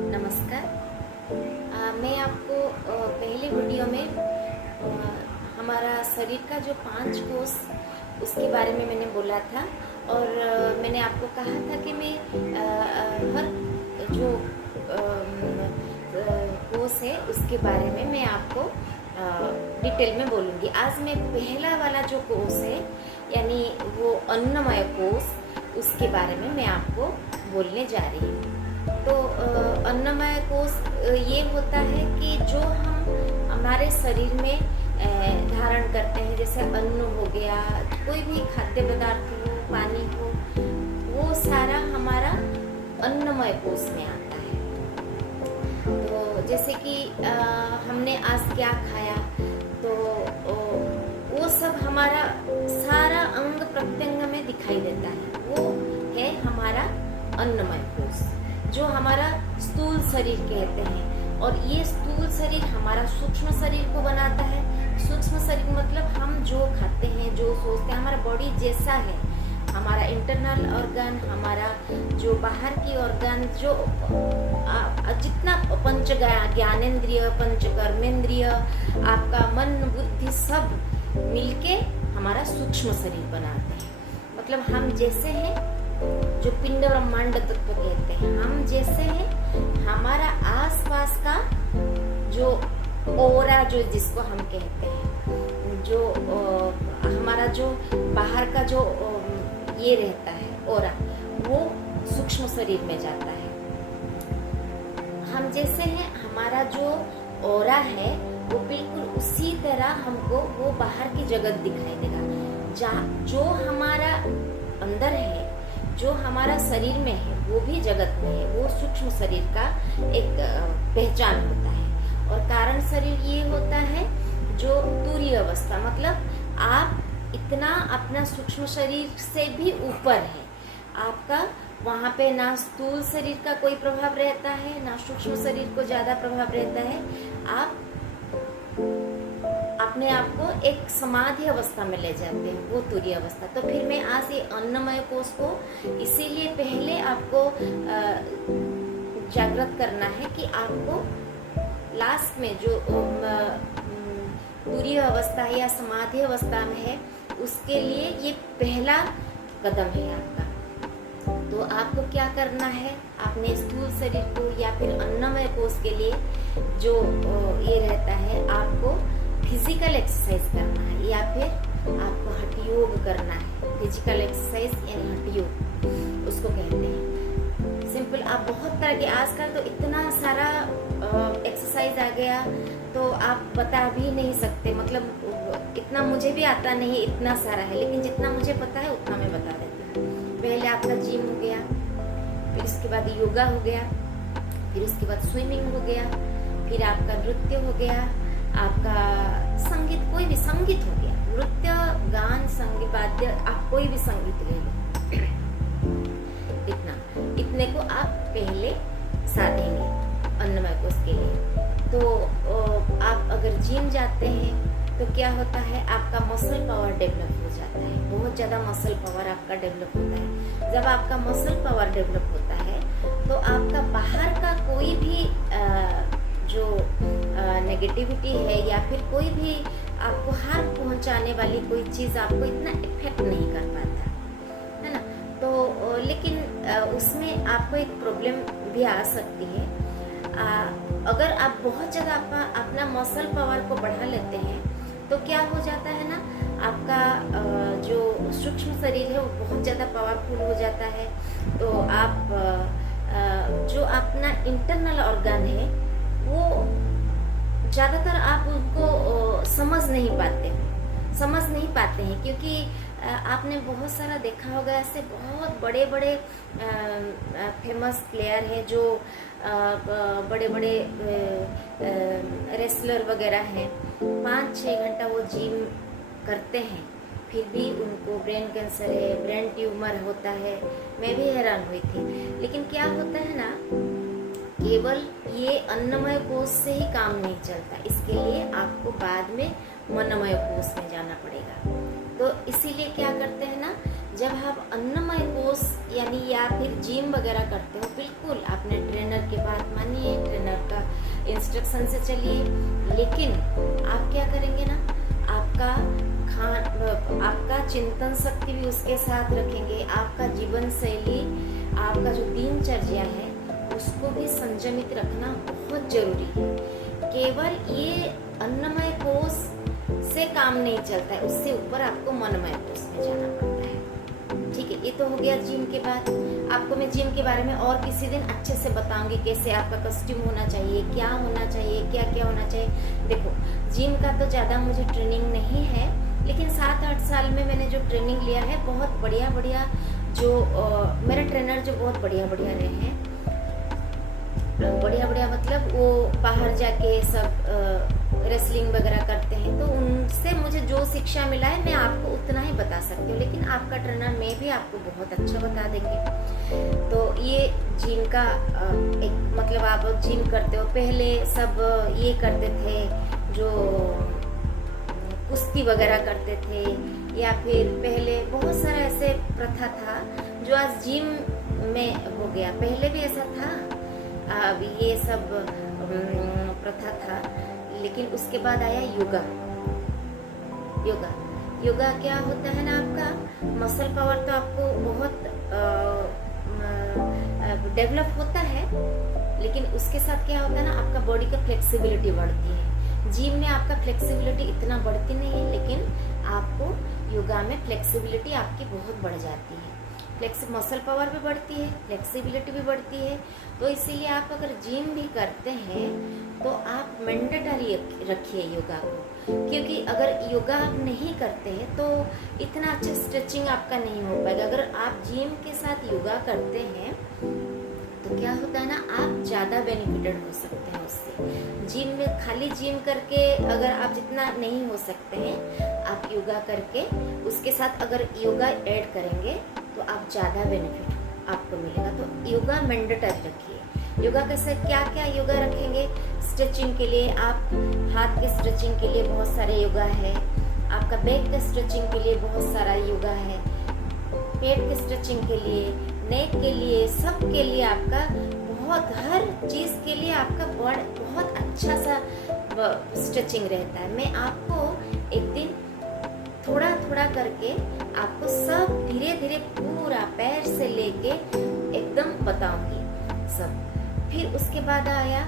नमस्कार। मैं आपको पहले वीडियो में हमारा शरीर का जो 5 कोष उसके बारे में मैंने बोला था और मैंने आपको कहा था कि मैं हर जो कोष है उसके बारे में मैं आपको डिटेल में बोलूँगी। आज मैं पहला वाला जो कोष है यानी वो अन्नमय कोष, उसके बारे में मैं आपको बोलने जा रही हूँ। तो अन्नमय कोष ये होता है कि जो हम हमारे शरीर में धारण करते हैं, जैसे अन्न हो गया, कोई भी खाद्य पदार्थ हो, पानी हो, वो सारा हमारा अन्नमय कोष में आता है। तो जैसे कि हमने आज क्या खाया, तो वो सब हमारा सारा अंग प्रत्यंग में दिखाई देता है। वो है हमारा अन्नमय कोष, जो हमारा स्थूल शरीर कहते हैं। और ये स्थूल शरीर हमारा सूक्ष्म शरीर को बनाता है। सूक्ष्म शरीर मतलब हम जो खाते हैं, जो सोचते हैं, हमारा बॉडी जैसा है, हमारा इंटरनल ऑर्गन, हमारा जो बाहर की ऑर्गन, जो जितना पंच ज्ञानेंद्रिय, पंच कर्मेंद्रिय, आपका मन बुद्धि सब मिलके हमारा सूक्ष्म शरीर बनाते हैं। मतलब हम जैसे हैं, जो पिंड ब्रह्मांड तत्व कहते हैं, हम जैसे हैं, हमारा आसपास का जो ओरा, जो जिसको हम कहते हैं, जो हमारा जो बाहर का जो ये रहता है ओरा, वो सूक्ष्म शरीर में जाता है। हम जैसे हैं, हमारा जो ओरा है वो बिल्कुल उसी तरह हमको वो बाहर की जगत दिखाई देगा। जो हमारा अंदर है, जो हमारा शरीर में है, वो भी जगत में है। वो सूक्ष्म शरीर का एक पहचान होता है। और कारण शरीर ये होता है जो तुरीय अवस्था, मतलब आप इतना अपना सूक्ष्म शरीर से भी ऊपर है। आपका वहाँ पे ना स्थूल शरीर का कोई प्रभाव रहता है, ना सूक्ष्म शरीर को ज़्यादा प्रभाव रहता है। आप अपने आप को एक समाधि अवस्था में ले जाते हैं, वो तुरीय अवस्था। तो फिर मैं आज ये अन्नमय कोष को इसीलिए पहले आपको जागृत करना है कि आपको लास्ट में जो तुरीय अवस्था है या समाधि अवस्था में है, उसके लिए ये पहला कदम है आपका। तो आपको क्या करना है, अपने स्थूल शरीर को या फिर अन्नमय कोष के लिए जो ये रहता है, आपको फिजिकल एक्सरसाइज करना है या फिर आपको हठ योग करना है। फिजिकल एक्सरसाइज यानी हठ योग उसको कहते हैं। सिंपल, आप बहुत तरह के आजकल तो इतना सारा एक्सरसाइज आ गया, तो आप बता भी नहीं सकते। मतलब इतना मुझे भी आता नहीं, इतना सारा है, लेकिन जितना मुझे पता है उतना मैं बता देती हूँ। पहले आपका जिम हो गया, फिर उसके बाद योगा हो गया, फिर उसके बाद स्विमिंग हो गया, फिर आपका नृत्य हो गया, आपका संगीत, कोई भी संगीत हो गया, नृत्य, गान, संगीत, वाद्य, आप कोई भी संगीत ले लो। इतने को आप पहले साधेंगे अन्नमय कोष के लिए। तो आप अगर जिम जाते हैं तो क्या होता है, आपका मसल पावर डेवलप हो जाता है। बहुत ज़्यादा मसल पावर आपका डेवलप होता है। जब आपका मसल पावर डेवलप होता है तो आपका बाहर का कोई भी जो नेगेटिविटी है या फिर कोई भी आपको हार्म पहुंचाने वाली कोई चीज़ आपको इतना इफेक्ट नहीं कर पाता है ना। तो लेकिन उसमें आपको एक प्रॉब्लम भी आ सकती है। अगर आप बहुत ज़्यादा अपना मसल पावर को बढ़ा लेते हैं तो क्या हो जाता है ना, आपका जो सूक्ष्म शरीर है वो बहुत ज़्यादा पावरफुल हो जाता है। तो आप जो अपना इंटरनल ऑर्गन है वो ज़्यादातर आप उनको समझ नहीं पाते हैं, क्योंकि आपने बहुत सारा देखा होगा, ऐसे बहुत बड़े बड़े फेमस प्लेयर हैं जो बड़े बड़े रेसलर वगैरह हैं, 5-6 घंटा वो जिम करते हैं, फिर भी उनको ब्रेन कैंसर है, ब्रेन ट्यूमर होता है। मैं भी हैरान हुई थी। लेकिन क्या होता है ना, केवल ये अन्नमय कोष से ही काम नहीं चलता, इसके लिए आपको बाद में मनमय कोष में जाना पड़ेगा। तो इसीलिए क्या करते हैं ना, जब आप अन्नमय कोष यानी या फिर जिम वगैरह करते हो, बिल्कुल आपने ट्रेनर की बात मानिए, ट्रेनर का इंस्ट्रक्शन से चलिए, लेकिन आप क्या करेंगे ना, आपका चिंतन शक्ति भी उसके साथ रखेंगे, आपका जीवन शैली, आपका जो दिनचर्या है उसको भी संयमित रखना बहुत जरूरी है। केवल ये अन्नमय कोष से काम नहीं चलता है, उससे ऊपर आपको मनमय कोष में जाना पड़ता है। ठीक है, ये तो हो गया जिम के बाद। आपको मैं जिम के बारे में और किसी दिन अच्छे से बताऊंगी, कैसे आपका कॉस्ट्यूम होना चाहिए, क्या होना चाहिए, क्या क्या होना चाहिए। देखो, जिम का तो ज़्यादा मुझे ट्रेनिंग नहीं है, लेकिन 7-8 साल में मैंने जो ट्रेनिंग लिया है, बहुत बढ़िया बढ़िया जो मेरे ट्रेनर जो बहुत बढ़िया बढ़िया रहे हैं, बढ़िया बढ़िया मतलब वो बाहर जाके सब रेसलिंग वगैरह करते हैं, तो उनसे मुझे जो शिक्षा मिला है मैं आपको उतना ही बता सकती हूँ, लेकिन आपका ट्रेनर में भी आपको बहुत अच्छा बता देंगे। तो ये जिम का एक मतलब, आप जिम करते हो, पहले सब ये करते थे जो कुश्ती वगैरह करते थे, या फिर पहले बहुत सारा ऐसे प्रथा था जो आज जिम में हो गया। पहले भी ऐसा था, अब ये सब प्रथा था, लेकिन उसके बाद आया योगा। योगा योगा क्या होता है ना, आपका मसल पावर तो आपको बहुत डेवलप होता है, लेकिन उसके साथ क्या होता है ना, आपका बॉडी का फ्लेक्सिबिलिटी बढ़ती है। जिम में आपका फ्लेक्सिबिलिटी इतना बढ़ती नहीं है, लेकिन आपको योगा में फ्लेक्सिबिलिटी आपकी बहुत बढ़ जाती है। मसल पावर भी बढ़ती है, फ्लेक्सिबिलिटी भी बढ़ती है। तो इसीलिए आप अगर जिम भी करते हैं तो आप मैंडेटरी रखिए योगा को, क्योंकि अगर योगा आप नहीं करते हैं तो इतना अच्छा स्ट्रेचिंग आपका नहीं हो पाएगा। अगर आप जिम के साथ योगा करते हैं तो क्या होता है ना, आप ज़्यादा बेनिफिटेड हो सकते हैं उससे। जिम में खाली जिम करके अगर आप जितना नहीं हो सकते हैं, आप योगा करके उसके साथ अगर योगा ऐड करेंगे तो आप ज़्यादा बेनिफिट आपको मिलेगा। तो योगा मैंडेटरी रखिए। योगा कैसे, क्या क्या योगा रखेंगे? स्ट्रेचिंग के लिए आप हाथ के स्ट्रेचिंग के लिए बहुत सारे योगा है, आपका बैक के स्ट्रेचिंग के लिए बहुत सारा योगा है, पेट के स्ट्रेचिंग के लिए, नेक के लिए, सब के लिए आपका बहुत, हर चीज़ के लिए आपका बहुत अच्छा सा स्ट्रेचिंग रहता है। मैं आपको एक दिन थोड़ा थोड़ा करके आपको सब धीरे धीरे पूरा पैर से लेके एकदम बताऊंगी सब। फिर उसके बाद आया,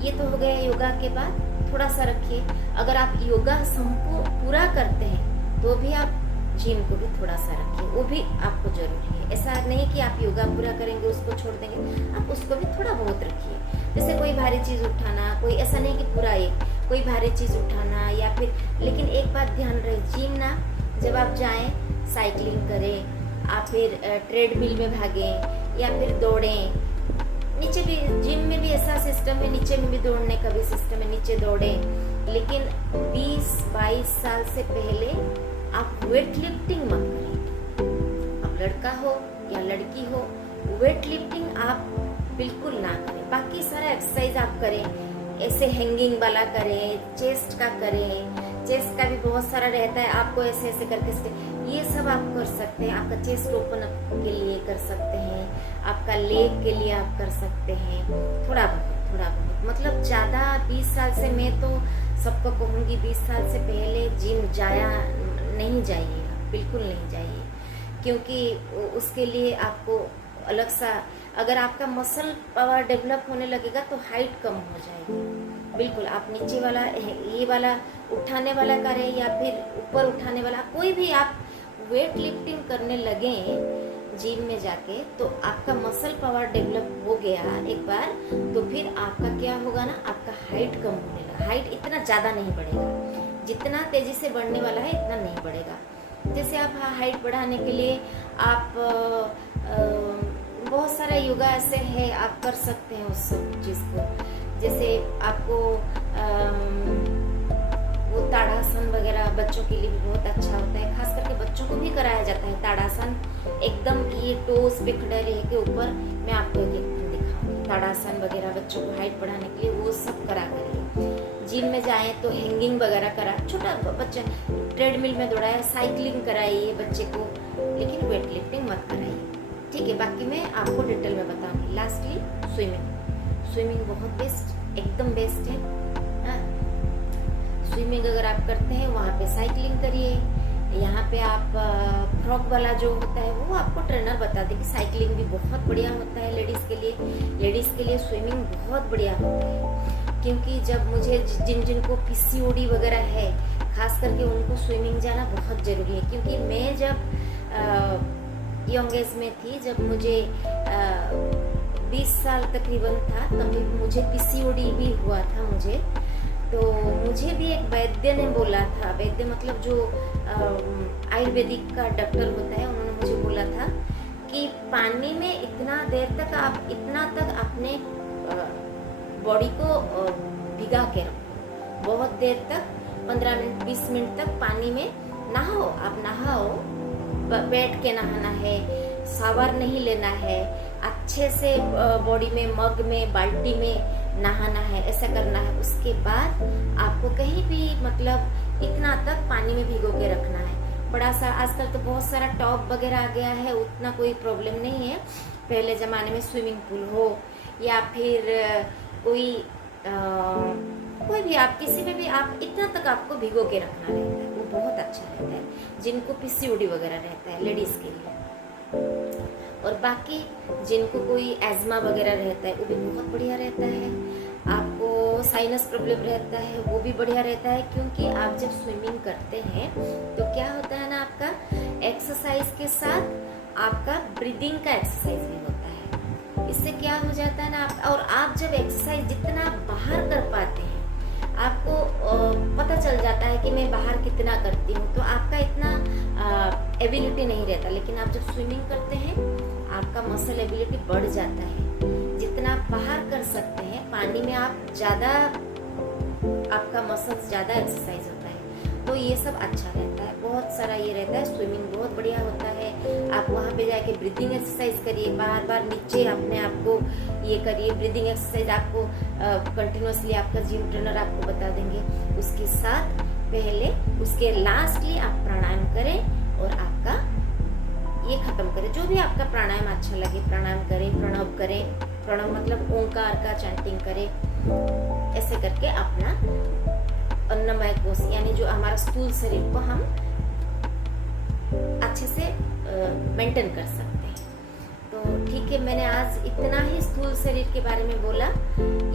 ये तो हो गया योगा के बाद, थोड़ा सा रखिए। अगर आप योगा पूरा करते हैं तो भी आप जिम को भी थोड़ा सा रखिए, वो भी आपको जरूरी है। ऐसा नहीं कि आप योगा पूरा करेंगे उसको छोड़ देंगे, आप उसको भी थोड़ा बहुत रखिए। जैसे कोई भारी चीज़ उठाना, कोई ऐसा नहीं कि पूरा एक कोई भारी चीज़ उठाना, या फिर, लेकिन एक बात ध्यान रहे, जिम ना जब आप जाएं साइकिलिंग करें, आप फिर ट्रेडमिल में भागें या फिर दौड़ें। नीचे भी जिम में भी ऐसा सिस्टम है, नीचे में भी दौड़ने का भी सिस्टम है, नीचे दौड़ें। लेकिन 20-22 साल से पहले आप वेट लिफ्टिंग मत करें। अब लड़का हो या लड़की हो, वेट लिफ्टिंग आप बिल्कुल ना करें। बाकी सारा एक्सरसाइज आप करें, ऐसे हैंगिंग वाला करें, चेस्ट का करें, चेस्ट का भी बहुत सारा रहता है, आपको ऐसे ऐसे करके ये सब आप कर सकते हैं। आपका चेस्ट ओपन अप के लिए कर सकते हैं, आपका लेग के लिए आप कर सकते हैं, थोड़ा बहुत मतलब ज़्यादा। 20 साल से मैं तो सबको कहूँगी 20 साल से पहले जिम नहीं जाइएगा, बिल्कुल नहीं जाइए, क्योंकि उसके लिए आपको अलग सा, अगर आपका मसल पावर डेवलप होने लगेगा तो हाइट कम हो जाएगी। बिल्कुल आप नीचे वाला, ये वाला उठाने वाला करें या फिर ऊपर उठाने वाला, कोई भी आप वेट लिफ्टिंग करने लगे जिम में जाके, तो आपका मसल पावर डेवलप हो गया एक बार, तो फिर आपका क्या होगा ना, आपका हाइट कम होने लगा। हाइट इतना ज़्यादा नहीं बढ़ेगा, जितना तेज़ी से बढ़ने वाला है इतना नहीं बढ़ेगा। जैसे आप हाइट बढ़ाने के लिए आप बहुत सारा योगा ऐसे है, आप कर सकते हैं उस चीज़ को। जैसे आपको वो ताड़ासन वगैरह बच्चों के लिए भी बहुत अच्छा होता है, खास करके बच्चों को भी कराया जाता है ताड़ासन। एकदम ये टोस पे खड़ा रह के ऊपर, मैं आपको एक दिखाऊंगी ताड़ासन वगैरह बच्चों को हाइट बढ़ाने के लिए, वो सब करा करिए। जिम में जाएं तो हैंगिंग वगैरह करा, छोटा बच्चा ट्रेडमिल में दौड़ाए, साइकिलिंग कराइए बच्चे को, लेकिन वेट लिफ्टिंग मत कराइए, ठीक है। बाकी मैं आपको डिटेल में बताऊंगी। लास्टली स्विमिंग बहुत बेस्ट, एकदम बेस्ट है। हाँ, स्विमिंग अगर आप करते हैं वहाँ पे साइकिलिंग करिए। यहाँ पे आप फ्रॉक वाला जो होता है वो आपको ट्रेनर बता देगी। साइकिलिंग भी बहुत बढ़िया होता है लेडीज़ के लिए स्विमिंग बहुत बढ़िया होता है। क्योंकि जब मुझे जिनको पीसीओडी वगैरह है, खास करके उनको स्विमिंग जाना बहुत ज़रूरी है। क्योंकि मैं जब यंग एज में थी, जब मुझे 20 साल तकरीबन था, तभी मुझे पीसीओडी भी हुआ था मुझे। तो मुझे भी एक वैद्य ने बोला था, वैद्य मतलब जो आयुर्वेदिक का डॉक्टर होता है, उन्होंने मुझे बोला था कि पानी में इतना तक अपने बॉडी को भिगा के रखो, बहुत देर तक, 15 मिनट 20 मिनट तक पानी में नहाओ। आप नहाओ, बैठ के नहाना है, शावर नहीं लेना है, अच्छे से बॉडी में, मग में, बाल्टी में नहाना है, ऐसा करना है। उसके बाद आपको कहीं भी मतलब इतना तक पानी में भिगो के रखना है। बड़ा सा आजकल तो बहुत सारा टॉप वगैरह आ गया है, उतना कोई प्रॉब्लम नहीं है। पहले ज़माने में स्विमिंग पूल हो या फिर कोई भी आप किसी में भी आप इतना तक आपको भिगो के रखना रहता है, वो बहुत अच्छा रहता है जिनको पीसीओडी वगैरह रहता है लेडीज़ के लिए। और बाकी जिनको कोई एज़मा वगैरह रहता है वो भी बहुत बढ़िया रहता है। आपको साइनस प्रॉब्लम रहता है वो भी बढ़िया रहता है। क्योंकि आप जब स्विमिंग करते हैं तो क्या होता है ना, आपका एक्सरसाइज के साथ आपका ब्रीदिंग का एक्सरसाइज भी होता है। इससे क्या हो जाता है ना, आप जब एक्सरसाइज जितना बाहर कर पाते हैं, आपको पता चल जाता है कि मैं बाहर कितना करती हूँ, तो आपका इतना एबिलिटी नहीं रहता। लेकिन आप जब स्विमिंग करते हैं आपका मसल एबिलिटी बढ़ जाता है। जितना आप बाहर कर सकते हैं पानी में, आप ज़्यादा, आपका मसल्स ज़्यादा एक्सरसाइज होता है। तो ये सब अच्छा रहता है, बहुत सारा ये रहता है। स्विमिंग बहुत बढ़िया होता है। आप वहाँ पे जाके ब्रीदिंग एक्सरसाइज करिए, बार बार नीचे अपने आप को ये करिए। ब्रीदिंग एक्सरसाइज आपको कंटिन्यूसली आपका जिम ट्रेनर आपको बता देंगे। उसके साथ पहले, उसके लास्टली आप प्राणायाम करें और आपका ये खत्म करें। जो भी आपका प्राणायाम अच्छा लगे प्राणायाम करें, प्रणव करें। प्रणव मतलब ओंकार का चैंटिंग करें। ऐसे करके अपना अन्नमय कोश यानी जो हमारा स्थूल शरीर को हम अच्छे से मेंटेन कर सकते हैं। तो ठीक है, मैंने आज इतना ही स्थूल शरीर के बारे में बोला,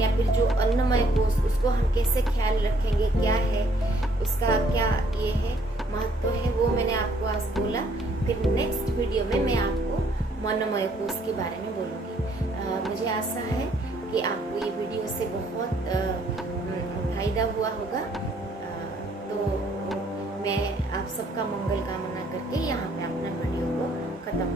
या फिर जो अन्नमय कोश उसको हम कैसे ख्याल रखेंगे, क्या है उसका, क्या ये है महत्व है, वो मैंने आपको आज बोला। फिर नेक्स्ट वीडियो में मैं आपको मनोमय कोश के बारे में बोलूँगी। मुझे आशा है कि आपको ये वीडियो से बहुत फायदा हुआ होगा। तो मैं आप सबका मंगल कामना करके यहाँ पे अपना वीडियो को खत्म